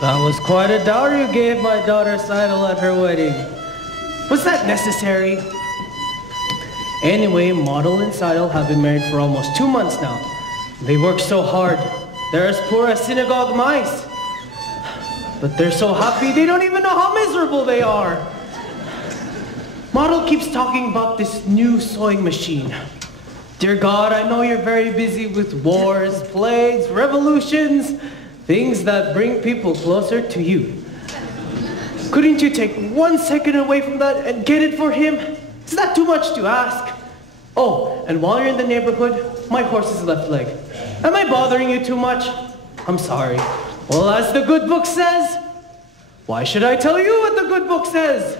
That was quite a dowry you gave my daughter Seidel at her wedding. Was that necessary? Anyway, Model and Seidel have been married for almost 2 months now. They work so hard. They're as poor as synagogue mice. But they're so happy they don't even know how miserable they are. Model keeps talking about this new sewing machine. Dear God, I know you're very busy with wars, plagues, revolutions, things that bring people closer to you. Couldn't you take 1 second away from that and get it for him? Is that too much to ask? Oh, and while you're in the neighborhood, my horse's left leg. Am I bothering you too much? I'm sorry. Well, as the good book says, why should I tell you what the good book says?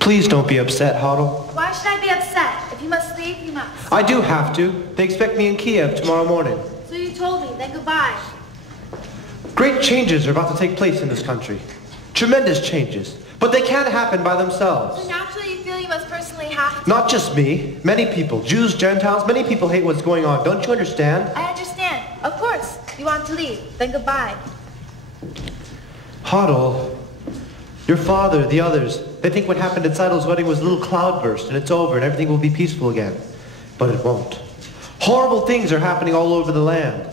Please don't be upset, Hodel. Why should I be upset? If you must leave, you must. I do have to. They expect me in Kiev tomorrow morning. So you told me, then goodbye. Great changes are about to take place in this country. Tremendous changes. But they can't happen by themselves. So naturally you feel you must personally have to. Not just me. Many people. Jews, Gentiles, many people hate what's going on. Don't you understand? I understand. Of course. You want to leave, then goodbye. Hodel, your father, the others, they think what happened at Seidel's wedding was a little cloudburst and it's over and everything will be peaceful again. But it won't. Horrible things are happening all over the land.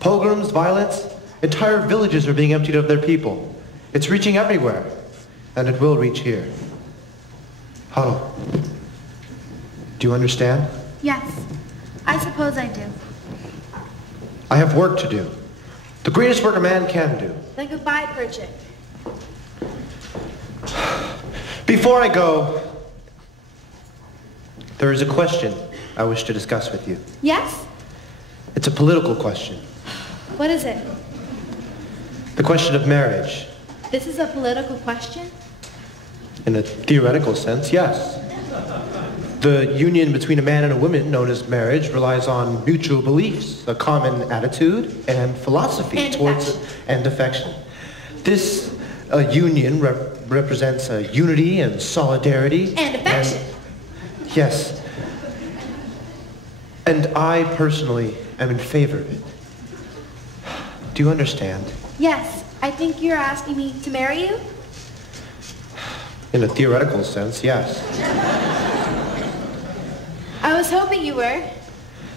Pogroms, violence, entire villages are being emptied of their people. It's reaching everywhere, and it will reach here. Hodel, do you understand? Yes. I suppose I do. I have work to do. The greatest work a man can do. Then goodbye, Pritchett. Before I go, there is a question I wish to discuss with you. Yes? It's a political question. What is it? The question of marriage. This is a political question? In a theoretical sense, yes. The union between a man and a woman, known as marriage, relies on mutual beliefs, a common attitude, and philosophy and affection. This union represents unity and solidarity. And affection. Yes. And I personally am in favor of it. Do you understand? Yes. I think you're asking me to marry you? In a theoretical sense, yes. I was hoping you were.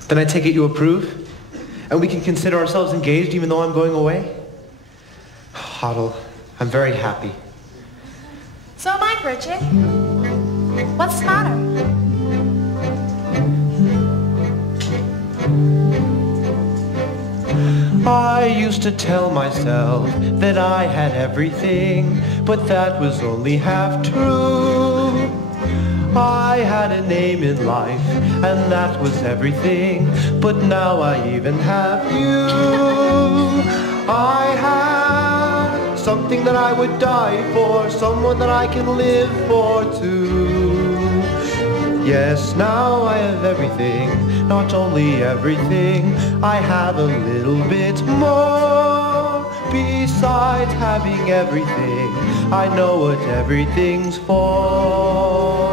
Then I take it you approve? And we can consider ourselves engaged even though I'm going away? Hodel, I'm very happy. So am I, Pritchett. What's the matter? I used to tell myself that I had everything, but that was only half true. I had a name in life, and that was everything, but now I even have you. I have something that I would die for, someone that I can live for too. Yes, now I have everything, not only everything, I have a little bit more. Besides having everything, I know what everything's for.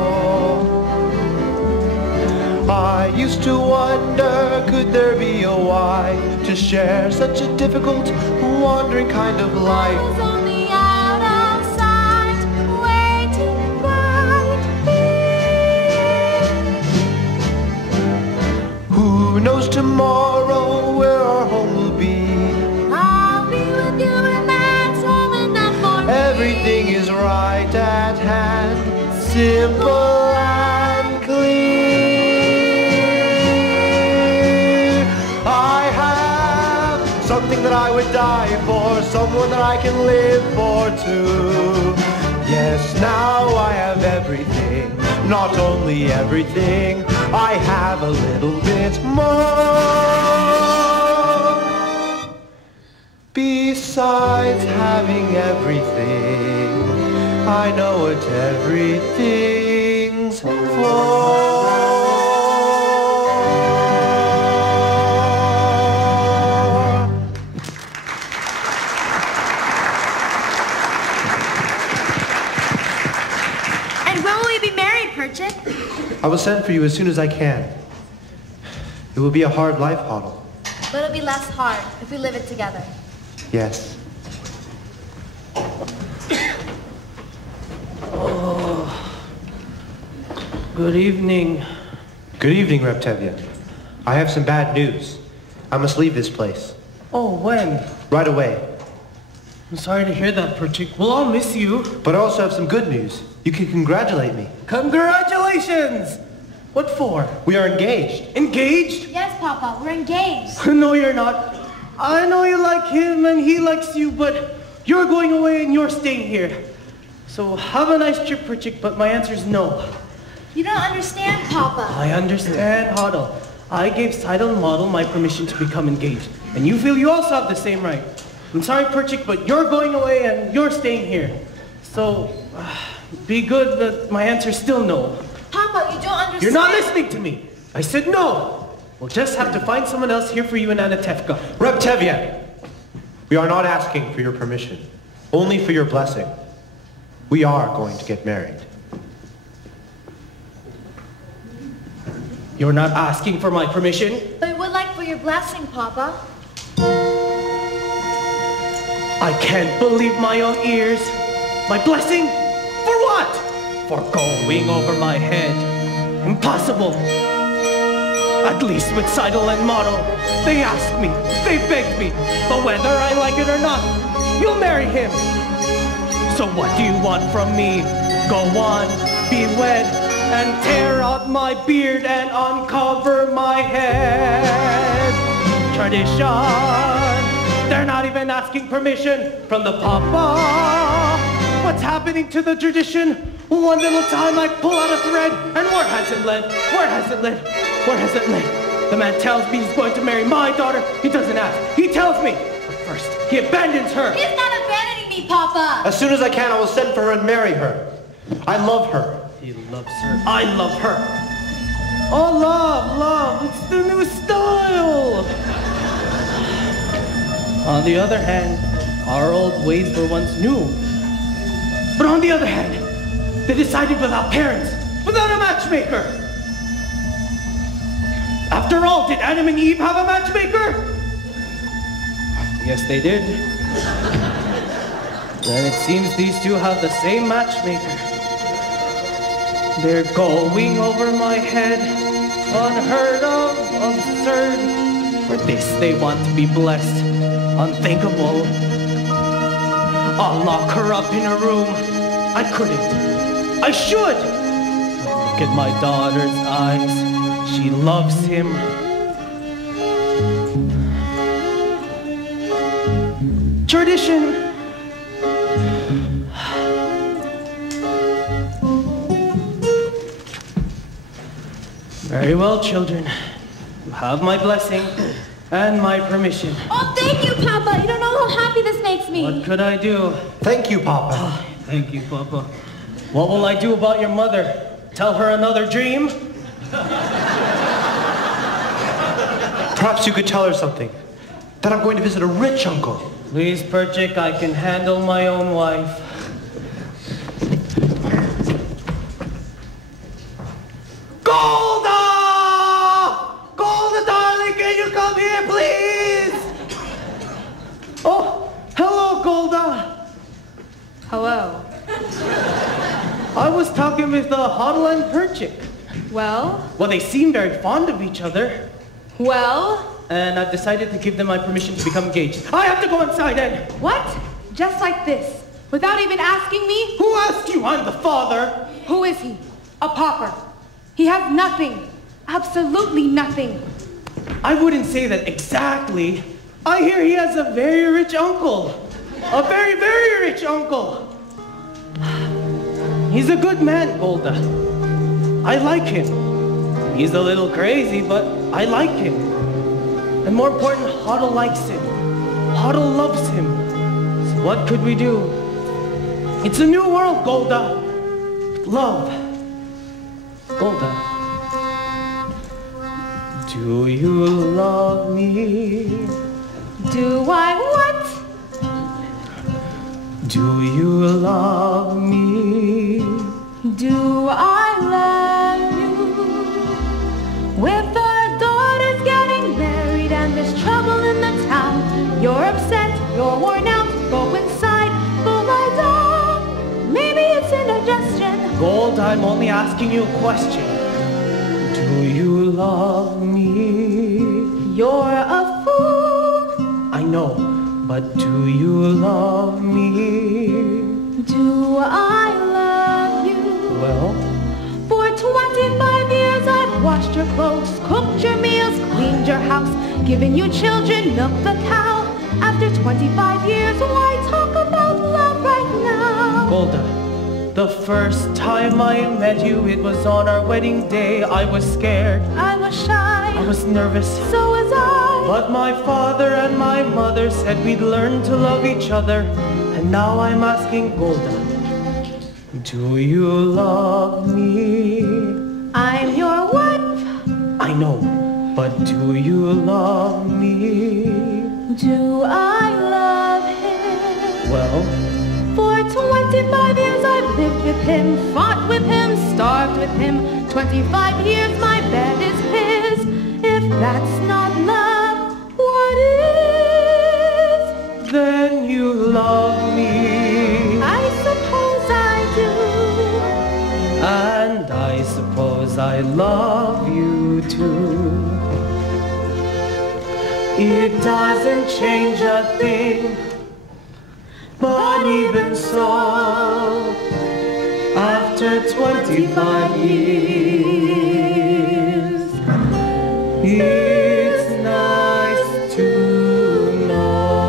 I used to wonder, could there be a why to share such a difficult, wandering kind of life? I was only out of sight, waiting right here. Who knows tomorrow where our home will be? I'll be with you and that's all enough for me. Everything is right at hand, simple and clear. I have something that I would die for, someone that I can live for too. Yes, now I have everything, not only everything, I have a little bit more. Besides having everything, I know what everything's for. I will send for you as soon as I can. It will be a hard life, Hoddle. But it'll be less hard if we live it together. Yes. Oh. Good evening. Good evening, Reptevia. I have some bad news. I must leave this place. Oh, when? Right away. I'm sorry to hear that, Perchik. We'll all miss you. But I also have some good news. You can congratulate me. Congratulations! What for? We are engaged. Engaged? Yes, Papa, we're engaged. No, you're not. I know you like him and he likes you, but you're going away and you're staying here. So have a nice trip, Perchik, but my answer is no. You don't understand, Papa. I understand, Hoddle. I gave Seidel and Model my permission to become engaged, and you feel you also have the same right. I'm sorry, Perchik, but you're going away and you're staying here. So, be good, but my answer is still no. Papa, you don't understand. You're not listening to me. I said no. We'll just have to find someone else here for you in Anatevka. Reptevia, we are not asking for your permission, only for your blessing. We are going to get married. You're not asking for my permission? But we would like for your blessing, Papa. I can't believe my own ears. My blessing? For what? For going over my head. Impossible. At least with Seidel and Model, they asked me, they begged me, but whether I like it or not, you'll marry him. So what do you want from me? Go on, be wed, and tear out my beard and uncover my head. Tradition. They're not even asking permission from the Papa. What's happening to the tradition? One little time I pull out a thread, and where has it led? Where has it led? Where has it led? The man tells me he's going to marry my daughter. He doesn't ask. He tells me. But first, he abandons her. He's not abandoning me, Papa. As soon as I can, I will send for her and marry her. I love her. He loves her. I love her. Oh, love. It's the new style. On the other hand, our old ways were once new. But on the other hand, they decided without parents, without a matchmaker. After all, did Adam and Eve have a matchmaker? Yes, they did. And it seems these two have the same matchmaker. They're going over my head, unheard of, absurd. For this they want to be blessed, unthinkable. I'll lock her up in a room. I couldn't. I should. Look at my daughter's eyes. She loves him. Tradition. Very well, children. You have my blessing and my permission. Oh, thank you, Papa. You don't know how happy this makes me. What could I do? Thank you, Papa. Thank you, Papa. What will I do about your mother? Tell her another dream? Perhaps you could tell her something. That I'm going to visit a rich uncle. Please, Perchik, I can handle my own wife. Golda! Golda, darling, can you come here, please? Oh, hello, Golda. Hello. I was talking with Hoddle and Perchik. Well? Well, they seem very fond of each other. Well? And I've decided to give them my permission to become engaged. I have to go inside and... What? Just like this? Without even asking me? Who asked you? I'm the father. Who is he? A pauper. He has nothing. Absolutely nothing. I wouldn't say that exactly. I hear he has a very rich uncle. A very, very rich uncle. He's a good man, Golda. I like him. He's a little crazy, but I like him. And more important, Hoddle likes him. Huddle loves him. So what could we do? It's a new world, Golda. Love. Golda. Do you love me? Do I what? Do you love me? Do I love you? With our daughters getting married and there's trouble in the town, you're upset, you're worn out, go inside, go lie down. Maybe it's indigestion. Gold, I'm only asking you a question. Do you love me? You're a fool. I know, but do you love me? Do I love you? Well, For 25 years I've washed your clothes, cooked your meals, cleaned your house, given you children, milked the cow. After 25 years, why talk about love right now? Golda, the first time I met you, it was on our wedding day. I was scared, I was shy, I was nervous, so was I. but my father and my mother said we'd learn to love each other. And now I'm asking Golda, do you love me? I'm your wife. I know, but do you love me? Do I love him? Well, For 25 years I've lived with him, fought with him, starved with him. 25 years my bed is his. If that's not love, what is? then you love me. I suppose I do. And I suppose I love you too. It doesn't change a thing, but even so, after 25 years, it's nice to know.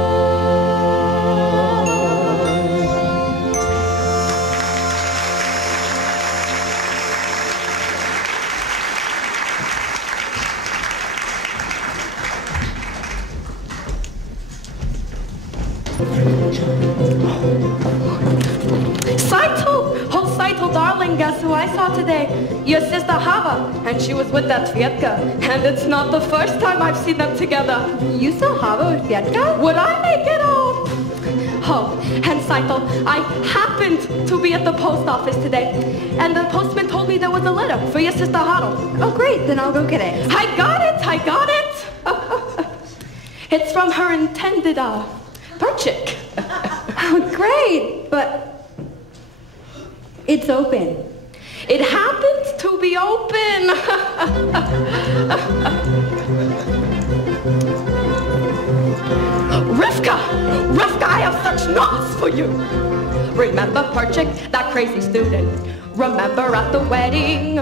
Saito! Oh, Saito, darling, guess who I saw today? Your sister Hava, and she was with that Fietka. And it's not the first time I've seen them together. You saw Hava with Fietka? Would I make it up? Oh, and Saito, I happened to be at the post office today, and the postman told me there was a letter for your sister Haro. Oh, great. Then I'll go get it. I got it! It's from her intended, Perchik. Oh, great. But it's open. It happens to be open. Rivka, I have such news for you. Remember Perchik, that crazy student? Remember at the wedding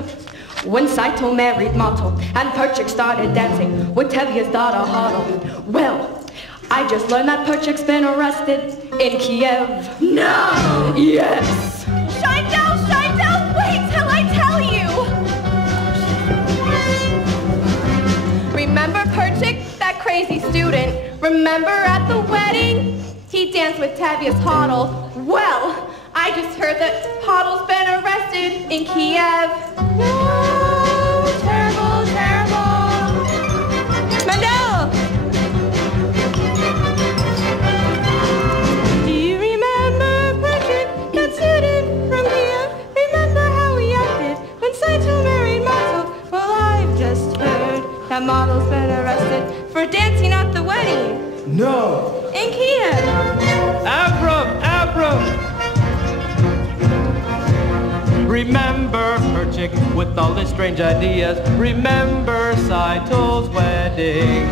when Saito married Mato and Perchik started dancing with Tevye's daughter Haro? Well, I just learned that Perchik's been arrested in Kiev. No! Yes. Shindel, wait till I tell you. Remember Perchik, that crazy student? Remember at the wedding? He danced with Tavia's Hoddle. Well, I just heard that Hoddle's been arrested in Kiev. No, terrible. Mandel! Do you remember Perchik, that student from Kiev? Remember how he acted when Saito married Mato? Well, I've just heard that Model's been arrested for dancing at the wedding. No! In Kiev. Abram! Remember Perchik with all his strange ideas. Remember Saito's wedding,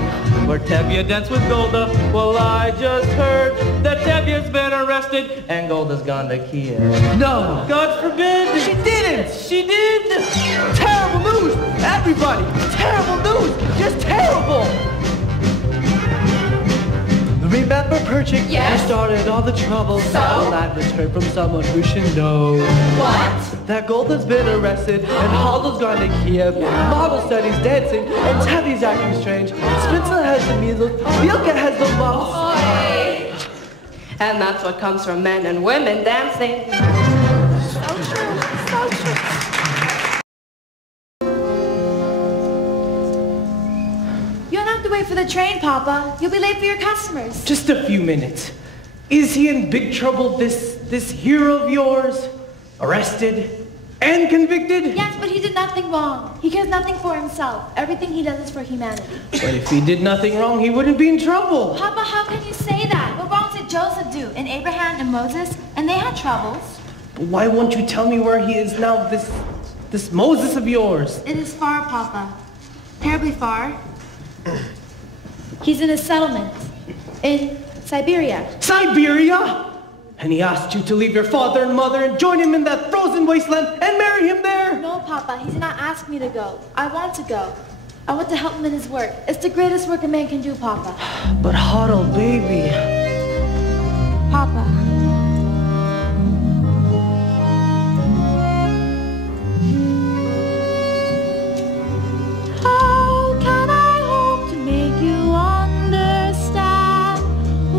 where Tevye danced with Golda. Well, I just heard that Tevye's been arrested and Golda's gone to Kiev. No! God forbid! She didn't! She did! Terrible news! Everybody! Terrible news! Just terrible! Remember Perchik? Yes. Who started all the trouble. So? Well, I just heard from someone who should know. What? That Golda's been arrested and Hoddle's gone to Kiev. Model studies dancing and Tabby's acting strange. Spitzel has the measles. Milka has the mumps. And that's what comes from men and women dancing. So true, so true. You don't have to wait for the train, Papa. You'll be late for your customers. Just a few minutes. Is he in big trouble, this hero of yours? Arrested and convicted? Yes, but he did nothing wrong. He cares nothing for himself. Everything he does is for humanity. But if he did nothing wrong, he wouldn't be in trouble. Papa, how can you say that? What wrong did Joseph do? And Abraham and Moses? And they had troubles. But why won't you tell me where he is now, this Moses of yours? It is far, Papa. Terribly far. He's in a settlement. In Siberia. Siberia? And he asked you to leave your father and mother and join him in that frozen wasteland and marry him there? No, Papa. He did not ask me to go. I want to go. I want to help him in his work. It's the greatest work a man can do, Papa. But Huddle, baby. Papa. How can I hope to make you understand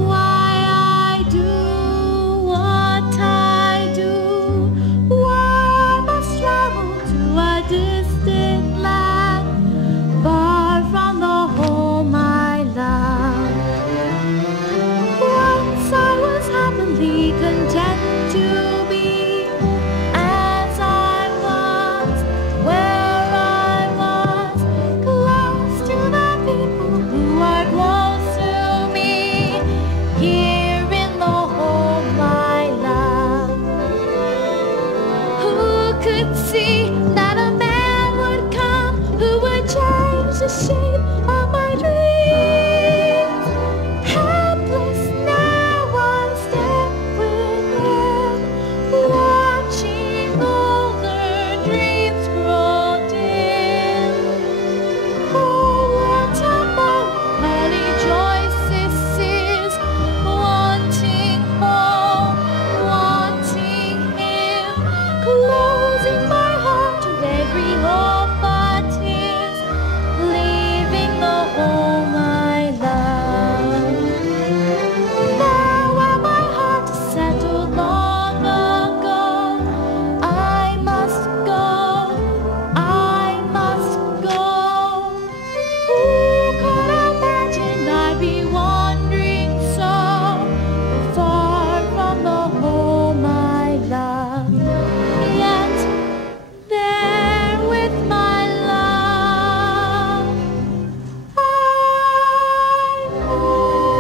why I do what I do? Why I must travel to a distant land, far from the home I love. Once I was happily content to be as I was, where I was, close to the people who are close to me, here in the home I love. Who could see that a man would come who would change the shape of my dreams? Helpless now I stand with him, watching older dreams grow dim. Oh, what a holy choice this is, wanting home, wanting him, closing my heart to every hope but his, leaving the home I love. Now where my heart is settled long ago, I must go, I must go. Who could imagine I'd be wandering so far from the home I love? Yet there with my love I move.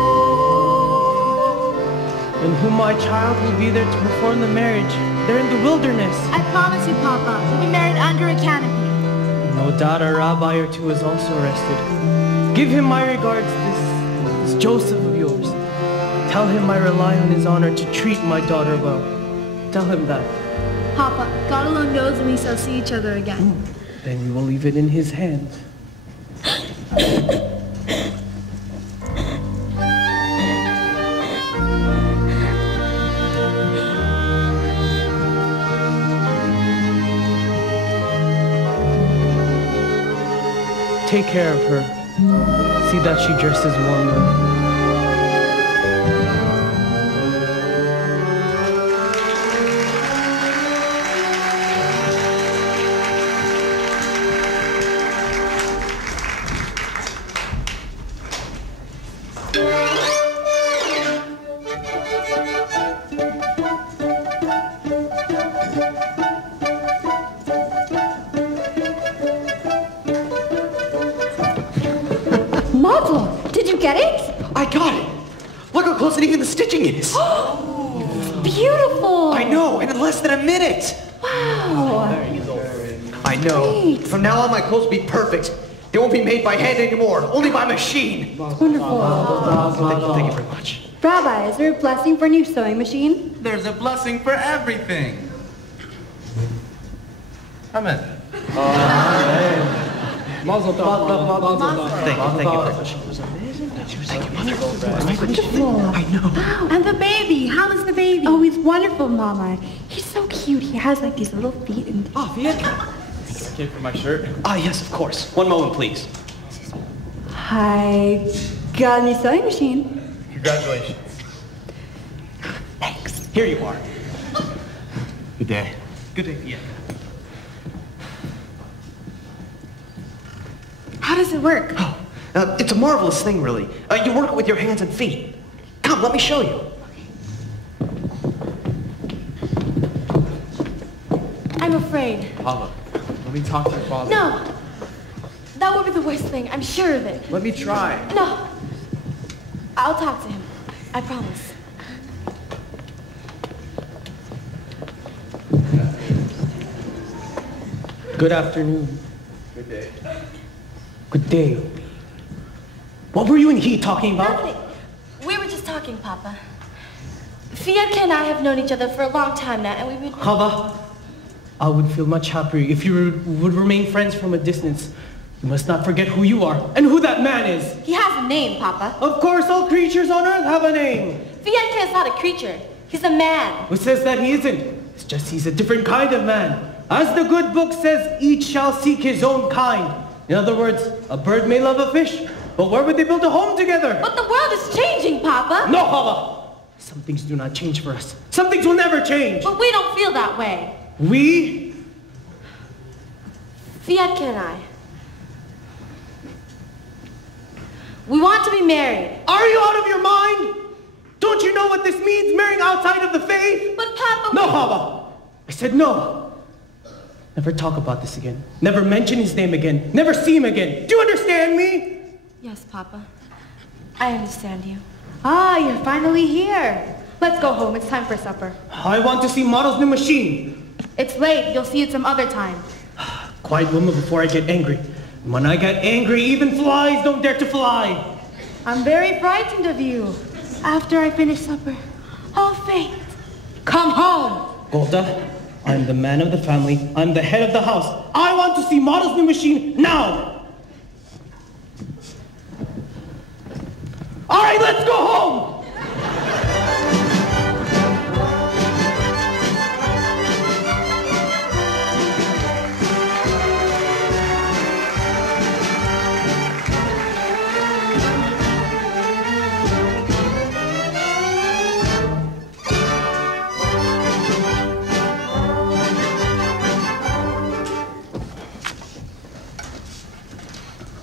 And who my child will be there to perform the marriage. They're in the wilderness. I promise you, Papa, we'll be married under a canopy. No doubt a rabbi or two is also arrested. Give him my regards, this Joseph of yours. Tell him I rely on his honor to treat my daughter well. Tell him that. Papa, God alone knows when we shall see each other again. Then we will leave it in his hands. Take care of her. See that she dresses warmly. Marvel, did you get it? I got it. Look how close and even the stitching is. Beautiful. I know, and in less than a minute. Wow. I know. Great. From now on, my clothes will be perfect. They won't be made by hand anymore, only by machine. Wonderful. Thank you very much. Rabbi, is there a blessing for a new sewing machine? There's a blessing for everything. Amen. Thank you very much. I know. Wow, and the baby, how is the baby? Oh, he's wonderful, Mama. He's so cute. He has like these little feet and... Oh, Viet. Okay, for my shirt. Ah, yes, of course. One moment, please. I got a new sewing machine. Congratulations. Here you are. Good day. Good day, yeah. How does it work? Oh, it's a marvelous thing, really. You work it with your hands and feet. Come, let me show you. I'm afraid. Papa, let me talk to your father. No. That would be the worst thing. I'm sure of it. Let me try. No. I'll talk to him. I promise. Good afternoon. Good day. Good day. What were you and he talking about? Nothing. We were just talking, Papa. Fiatka and I have known each other for a long time now, and we've been... Chava, I would feel much happier if you would remain friends from a distance. You must not forget who you are and who that man is. He has a name, Papa. Of course, all creatures on earth have a name. Fiatka is not a creature. He's a man. Who says that he isn't? It's just he's a different kind of man. As the good book says, each shall seek his own kind. In other words, a bird may love a fish, but where would they build a home together? But the world is changing, Papa. No, Chava. Some things do not change for us. Some things will never change. But we don't feel that way. We? Fiatka and I. We want to be married. Are you out of your mind? Don't you know what this means, marrying outside of the faith? But Papa... No, Chava. I said no. Never talk about this again. Never mention his name again. Never see him again. Do you understand me? Yes, Papa. I understand you. Ah, you're finally here. Let's go home. It's time for supper. I want to see Model's new machine. It's late. You'll see it some other time. Quiet, woman, before I get angry. When I get angry, even flies don't dare to fly. I'm very frightened of you. After I finish supper, I'll faint. Come home. Golda, I'm the man of the family. I'm the head of the house. I want to see Model's new machine now. All right, let's go home.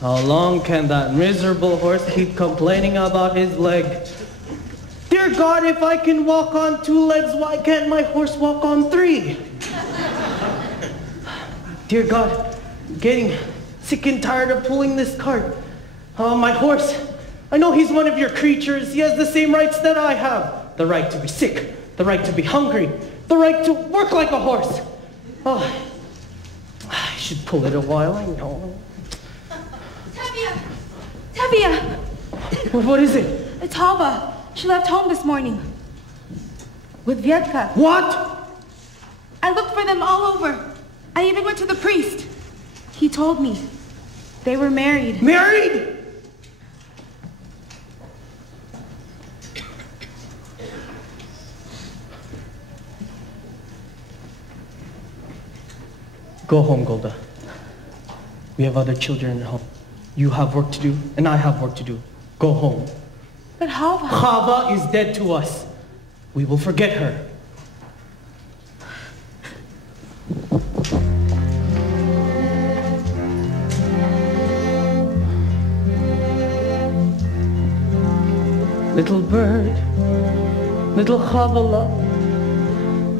How long can that miserable horse keep complaining about his leg? Dear God, if I can walk on 2 legs, why can't my horse walk on 3? Dear God, I'm getting sick and tired of pulling this cart. Oh, my horse, I know he's one of your creatures. He has the same rights that I have. The right to be sick, the right to be hungry, the right to work like a horse. Oh, I should pull it a while, I know. Tevye! What is it? It's Hava. She left home this morning. With Vietka. What? I looked for them all over. I even went to the priest. He told me. They were married. Married? Go home, Golda. We have other children at home. You have work to do, and I have work to do. Go home. But Hava... Chava is dead to us. We will forget her. Little bird, little Chavala,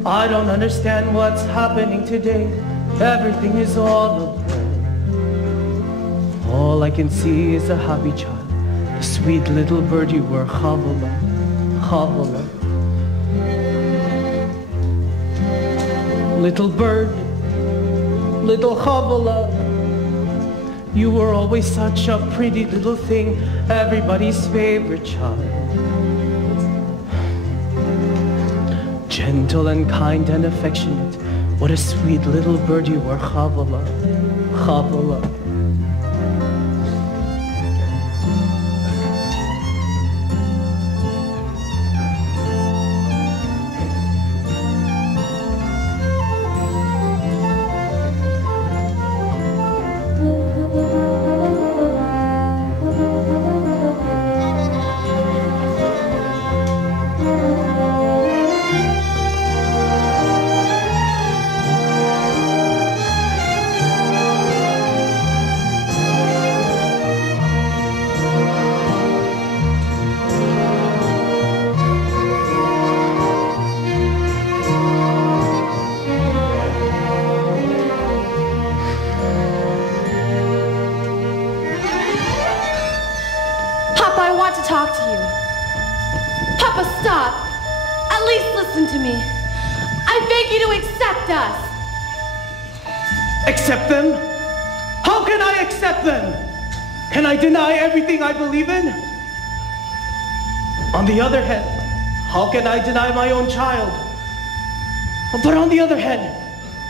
I don't understand what's happening today. Everything is all a blur. All I can see is a happy child, the sweet little bird you were, Chavala, Chavala. Little bird, little Chavala, you were always such a pretty little thing, everybody's favorite child. Gentle and kind and affectionate, what a sweet little bird you were, Chavala, Chavala. At least listen to me. I beg you to accept us. Accept them? How can I accept them? Can I deny everything I believe in? On the other hand, how can I deny my own child? But on the other hand,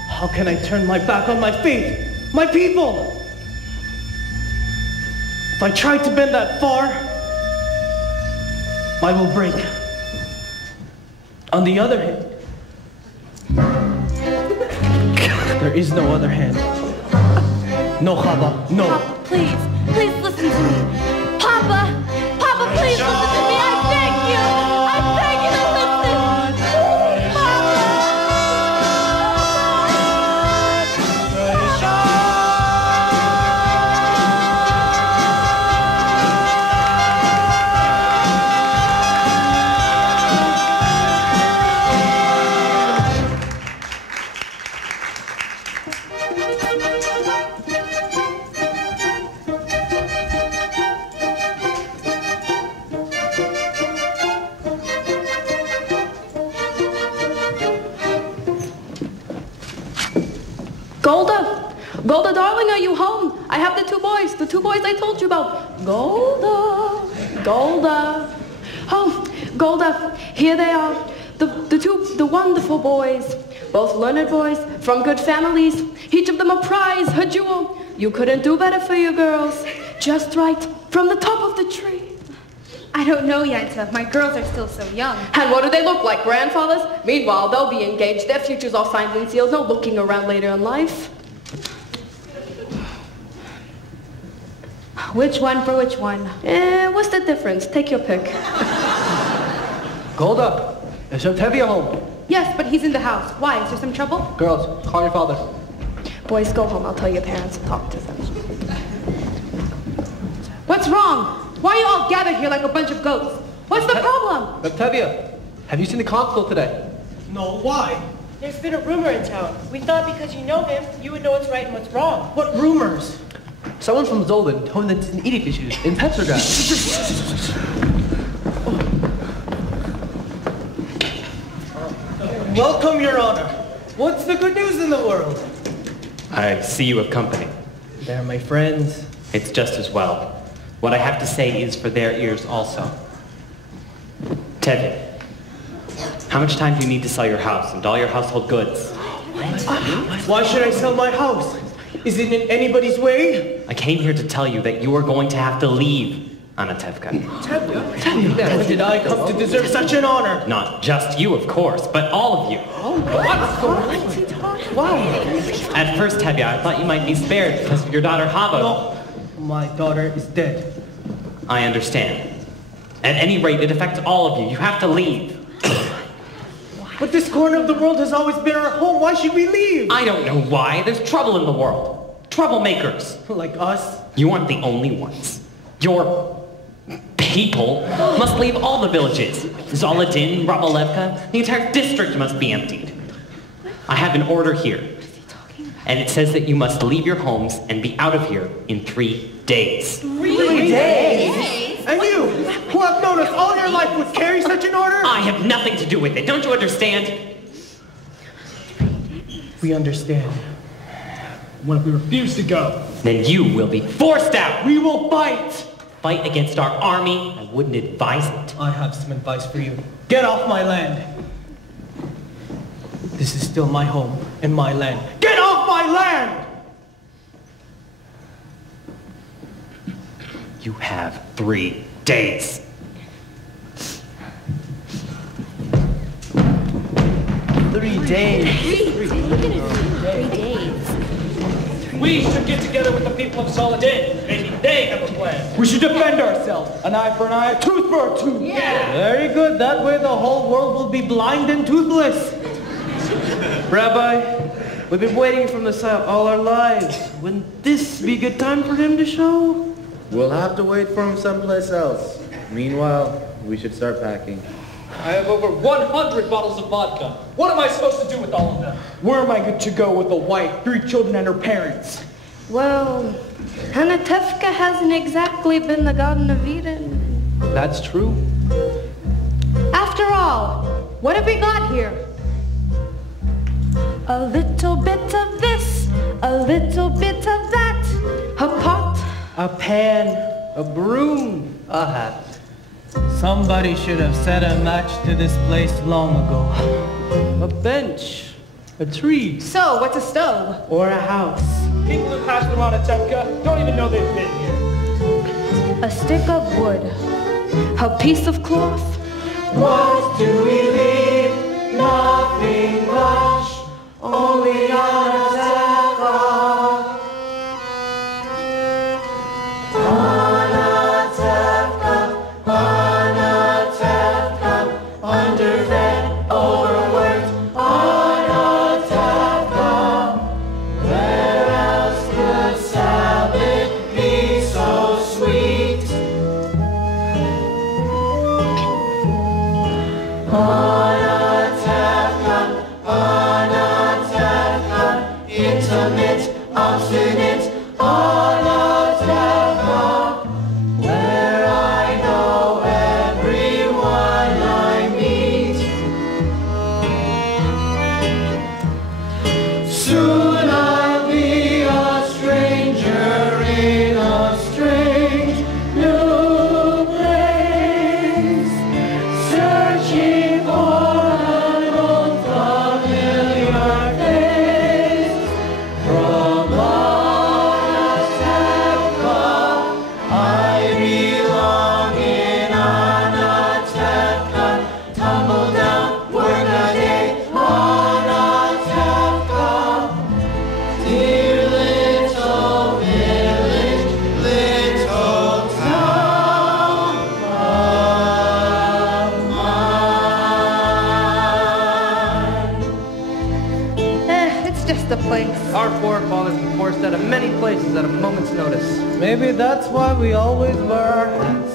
how can I turn my back on my faith, my people? If I try to bend that far, I will break. On the other hand, there is no other hand. No, Chava, no. Papa, please listen to me. Papa, please listen to me. I beg you to listen. Golda, darling, are you home? I have the two boys I told you about. Golda. Oh, Golda, here they are. The wonderful boys. Both learned boys, from good families. Each of them a prize, a jewel. You couldn't do better for your girls. Just right, from the top of the tree. I don't know yet. My girls are still so young. And what do they look like, grandfathers? Meanwhile, they'll be engaged. Their futures all signed and sealed. No looking around later in life. Which one for which one? What's the difference? Take your pick. Golda, is Tevye home? Yes, but he's in the house. Why? Is there some trouble? Girls, call your father. Boys, go home. I'll tell your parents to talk to them. What's wrong? Why are you all gathered here like a bunch of goats? What's the problem? Tevye, have you seen the consul today? No, why? There's been a rumor in town. We thought because you know him, you would know what's right and what's wrong. What rumors? Someone from Zolden told me that it's an edict issued in Petrograd. Welcome, Your Honor. What's the good news in the world? I see you have company. They're my friends. It's just as well. What I have to say is for their ears also. Tevye, how much time do you need to sell your house and all your household goods? Why should I sell my house? Is it in anybody's way? I came here to tell you that you are going to have to leave, Anatevka. When did I come to deserve such an honor? Not just you, of course, but all of you. At first, Tevye, I thought you might be spared because of your daughter Hava. No, my daughter is dead. I understand. At any rate, it affects all of you. You have to leave. But this corner of the world has always been our home. Why should we leave? I don't know why. There's trouble in the world. Troublemakers. Like us? You aren't the only ones. Your people must leave all the villages. Zoladin, Rabalevka, the entire district must be emptied. I have an order here. And it says that you must leave your homes and be out of here in 3 days. 3 days? And you, who have known us all your life, would carry such an order? I have nothing to do with it. Don't you understand? We understand. What if we refuse to go? Then you will be forced out. We will fight! Fight against our army. I wouldn't advise it. I have some advice for you. Get off my land. This is still my home and my land. Get off my land! You have 3 days. 3 days. 3 days. We should get together with the people of Zoladin. Maybe they have a plan. We should defend ourselves. An eye for an eye, a tooth for a tooth. Yeah. Very good. That way the whole world will be blind and toothless. Rabbi, we've been waiting from this out all our lives. Wouldn't this be a good time for him to show? We'll have to wait for him someplace else. Meanwhile, we should start packing. I have over 100 bottles of vodka. What am I supposed to do with all of them? Where am I good to go with a wife, 3 children, and her parents? Well, Anatevka hasn't exactly been the Garden of Eden. That's true. After all, What have we got here? A little bit of this, a little bit of that. A pot, A pan, a broom, a hat. Somebody should have set a match to this place long ago. A bench, a tree, So, what's a stove? or a house. People who pass them on a Tepka don't even know they've been here. A stick of wood. A piece of cloth. What do we leave? Nothing much, only on a tepka. On a tepka, underfed, overworked. On a tepka, where else could salad be so sweet? On a tepka, intimate, obstinate. On a tepka, where I know everyone I meet. Soon I'll be a stranger in a strange new place, searching for an old familiar face. From on a tepka, I belong in on a tepka. Tumble down, work a day on a tepka. Dear little village, little town of mine. It's just a place. Our forefathers were forced out of many places at a moment's notice. Maybe that's why we always wear our hats.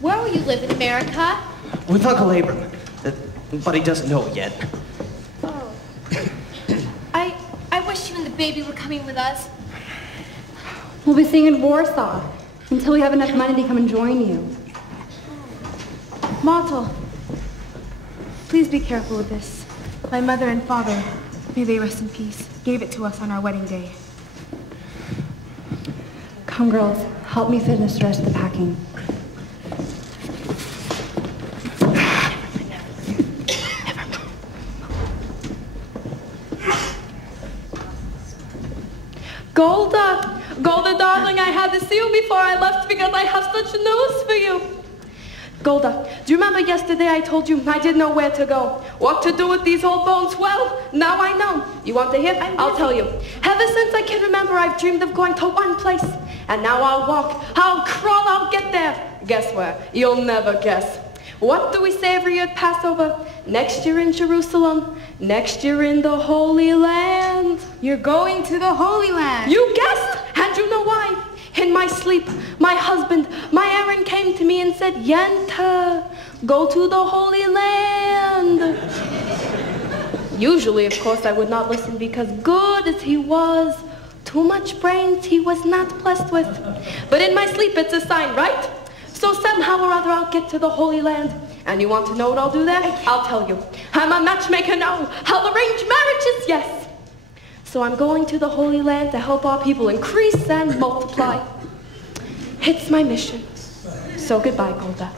Where will you live in America? With Uncle Abram, but he doesn't know it yet. Oh. I wish you and the baby were coming with us. We'll be staying in Warsaw until we have enough money to come and join you. Motto, please be careful with this. My mother and father, may they rest in peace, gave it to us on our wedding day. Come, girls, help me finish the rest of the packing. Golda! Golda, darling, I had to see you before I left because I have such news for you. Golda, do you remember yesterday I told you I didn't know where to go? What to do with these old bones? Well, now I know. You want to hear? I'll tell you. Ever since I can remember, I've dreamed of going to one place. And now I'll walk, I'll crawl, I'll get there. Guess where? You'll never guess. What do we say every year at Passover? Next year in Jerusalem, next year in the Holy Land. You're going to the Holy Land. You guessed, and you know why. In my sleep, my husband, my Aaron came to me and said, Yenta, go to the Holy Land. Usually, of course, I would not listen because good as he was, too much brains he was not blessed with. But in my sleep, it's a sign, right? So somehow or other, I'll get to the Holy Land. And you want to know what I'll do there? I'll tell you. I'm a matchmaker now. I'll arrange marriages, yes. So I'm going to the Holy Land to help our people increase and multiply. It's my mission. So goodbye, Golda.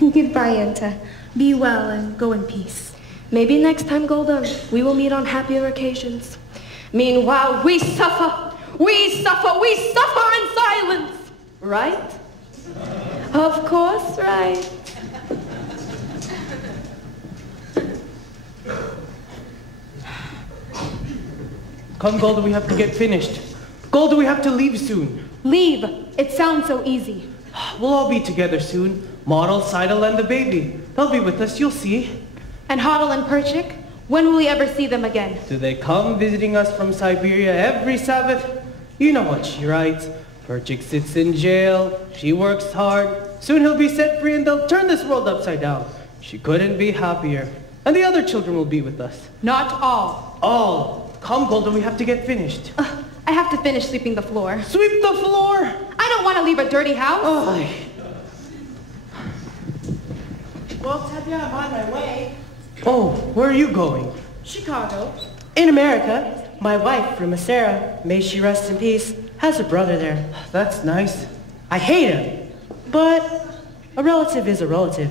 Goodbye, Yenta. Be well and go in peace. Maybe next time, Golda, we will meet on happier occasions. Meanwhile, we suffer in silence. Right? Of course, right. Come, Golda, we have to get finished. Golda, we have to leave soon. Leave. It sounds so easy. We'll all be together soon. Model, Seidel, and the baby. They'll be with us, you'll see. And Hodel and Perchik? When will we ever see them again? Do they come visiting us from Siberia every Sabbath? You know what she writes. Perchik sits in jail. She works hard. Soon he'll be set free and they'll turn this world upside down. She couldn't be happier. And the other children will be with us. Not all. All. Come, Golda, we have to get finished. I have to finish sweeping the floor. Sweep the floor? I don't want to leave a dirty house. Oh. Well, Tevye, I'm on my way. Oh, where are you going? Chicago. In America. My wife, Sarah, may she rest in peace, has a brother there. That's nice. I hate him, but a relative is a relative.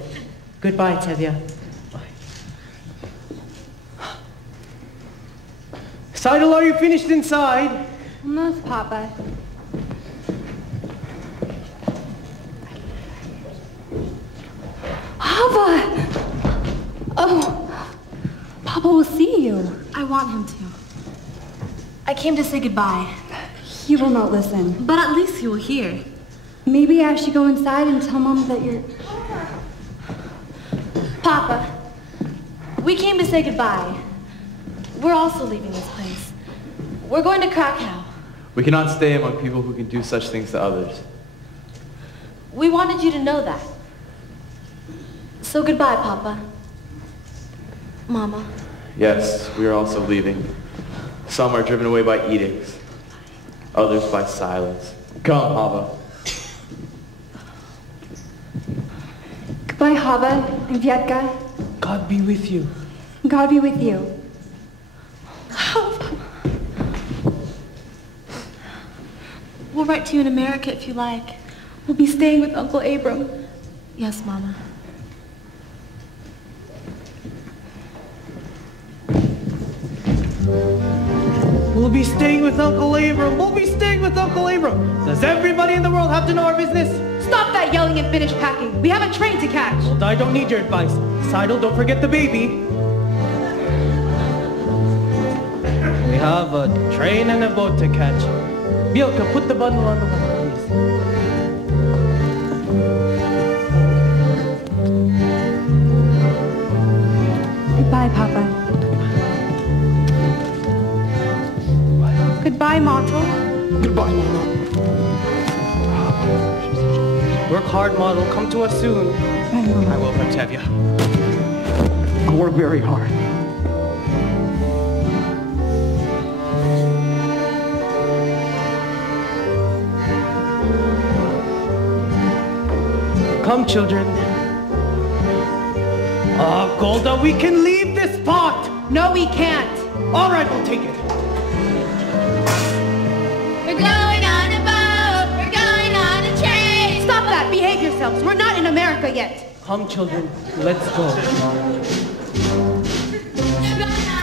Goodbye, Tevye. Seidel, are you finished inside? Almost, Papa. Papa! Oh, Papa will see you. I want him to. I came to say goodbye. He will not listen. But at least he will hear. Maybe I should go inside and tell Mom that you're... Papa, we came to say goodbye. We're also leaving this place. We're going to Krakow. We cannot stay among people who can do such things to others. We wanted you to know that. So goodbye, Papa. Mama. Yes, we are also leaving. Some are driven away by edicts, others by silence. Come, Hava. Goodbye, Hava and Vietka. God be with you. God be with you. We'll write to you in America if you like. We'll be staying with Uncle Abram. Yes, Mama. We'll be staying with Uncle Abram. We'll be staying with Uncle Abram. Does everybody in the world have to know our business? Stop that yelling and finish packing. We have a train to catch. Well, I don't need your advice. Seidel, don't forget the baby. We have a train and a boat to catch. Bielka, put the bundle on the wagon, please. Goodbye, Papa. Goodbye, Montel. Goodbye, Mama. Work hard, model. Come to us soon. Bye, Mama. I will, Tevye. I work very hard. Come, children. Oh, Golda, we can leave this pot. No, we can't. All right, we'll take it. We're going on a boat. We're going on a train. Stop that. Behave yourselves. We're not in America yet. Come, children. Let's go. We're going on